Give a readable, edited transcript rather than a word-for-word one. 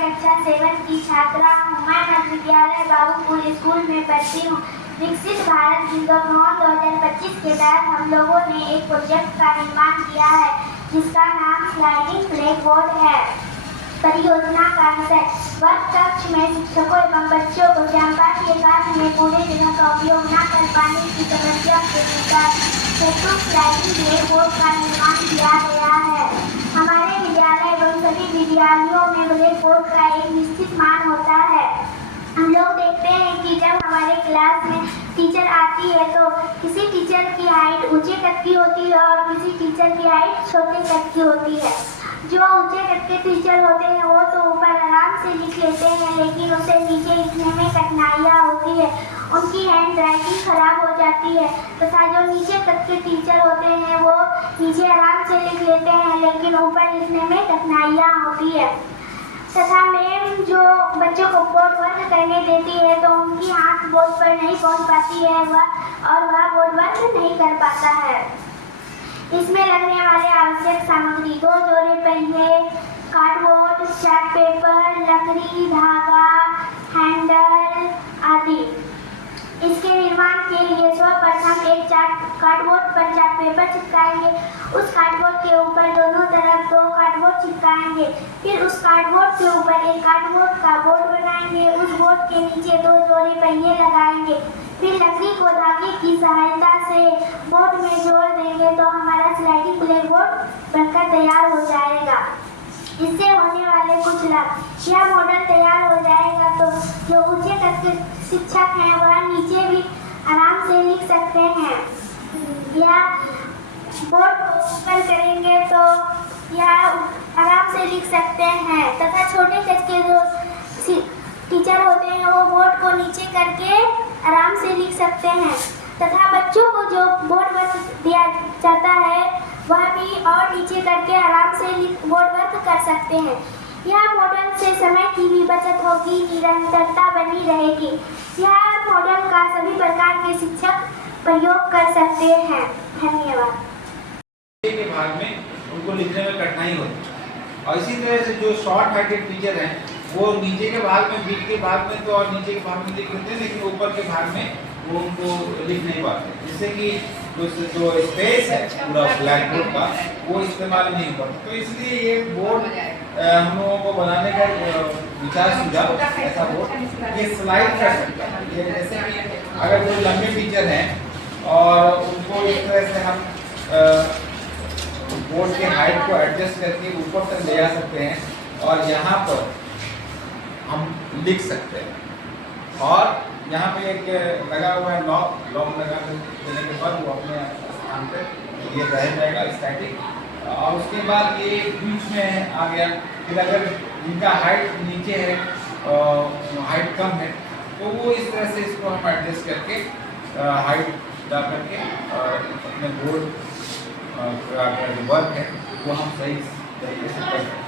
कक्षा 7 की छात्रा हूँ। मैं मध्य विद्यालय बाबूपुर स्कूल में पढ़ती हूँ। विकसित भारत युद्धोत्सव 2025 के तहत हम लोगों ने एक प्रोजेक्ट का निर्माण किया है जिसका नाम स्लाइडिंग ब्लैक बोर्ड है। परियोजना का विषय वर्ग कक्ष में शिक्षकों एवं बच्चों को संपाठ्य कार्य में पूरे जगह का उपयोग न कर पाने की समस्या के निदान हेतु स्लाइडिंग ब्लैक बोर्ड का निर्माण किया गया है। हमारे विद्यालय एवं सभी विद्यालयों में ब्लैक बोर्ड का एक निश्चित मान होता है। हम लोग देखते हैं कि जब हमारे क्लास में टीचर आती है तो किसी टीचर की हाइट ऊंचे कद की होती है और किसी टीचर की हाइट छोटे कद की होती है। जो ऊंचे कद के टीचर होते हैं वो तो ऊपर आराम से लिख लेते हैं, लेकिन उसे नीचे लिखने में कठिनाइयाँ होती है, उनकी हैंड राइटिंग खराब हो जाती है। तथा जो नीचे कद के टीचर होते हैं वो नीचे आराम से लिख लेते हैं, लेकिन ऊपर लिखने में कठिनाइयाँ होती है। तथा मैम जो बच्चों को बोर्ड वर्क करने देती है तो उनकी आँख बोर्ड पर नहीं पहुँच पाती है वह बोर्ड वर्क नहीं कर पाता है। इसमें लगने वाले आवश्यक सामग्री 2 जोड़े पहिए, कार्डबोर्ड, चार्ट पेपर, लकड़ी, धागा, हैंडल आदि। इसके निर्माण के लिए सर्वप्रथम एक कार्डबोर्ड पर चार्ट पेपर चिपकाएंगे। उस कार्डबोर्ड के ऊपर दोनों तरफ 2 कार्डबोर्ड चिपकाएंगे। फिर उस कार्डबोर्ड के ऊपर एक कार्डबोर्ड का बोर्ड बनाएंगे। उस बोर्ड के नीचे 2 जोड़े पहिए लगाएंगे। फिर लकड़ी को धागे की सहायता से बोर्ड में जोड़ देंगे तो हमारा स्लाइडिंग ब्लैक बोर्ड बनकर तैयार हो जाएगा। इससे होने वाले कुछ लाभ, यह मॉडल तैयार हो जाएगा तो जो ऊंचे कद के शिक्षक हैं वह नीचे भी आराम से लिख सकते हैं। या बोर्ड को ऊपर करेंगे तो यह आराम से लिख सकते हैं। तथा छोटे कद के जो टीचर होते हैं वो बोर्ड को नीचे करके आराम से लिख सकते हैं। तथा बच्चों को जो बोर्ड वर्क दिया जाता है वह भी और नीचे करके आराम से बोर्ड वर्क कर सकते हैं। यह मॉडल से समय की भी बचत होगी, निरंतरता बनी रहेगी। यह मॉडल का सभी प्रकार के शिक्षक प्रयोग कर सकते हैं। धन्यवाद। के भाग में उनको लिखने में कठिनाई होती है और इसी तरह से जो शॉर्ट हाइटेड टीचर हैं वो नीचे के भाग में, बीच के भाग में तो और नीचे के भाग में लिख लेते हैं, लेकिन ऊपर के भाग में वो उनको लिख नहीं पाते, जिससे कि जो स्पेस है पूरा ब्लैक बोर्ड का वो इस्तेमाल नहीं हो पाता। तो इसलिए ये बोर्ड हम लोगों को बनाने का विचार सूझा। ऐसा बोर्ड ये स्लाइड कर सकता है। ये जैसे कि अगर कोई लंबे टीचर हैं और उनको इस तरह से हम बोर्ड के हाइट को एडजस्ट करके ऊपर तक ले जा सकते हैं और यहाँ पर हम लिख सकते हैं। और यहाँ पे एक लगा हुआ है लॉक लगा देने के बाद वो अपने स्थान पे ये रह जाएगा स्टैटिक। और उसके बाद ये बीच में आ गया। फिर अगर इनका हाइट नीचे है और हाइट कम है तो वो इस तरह से इसको हम एडजस्ट करके हाइट जा करके अपने बोर्ड का जो वर्क है वो हम सही तरीके से कर सकते हैं।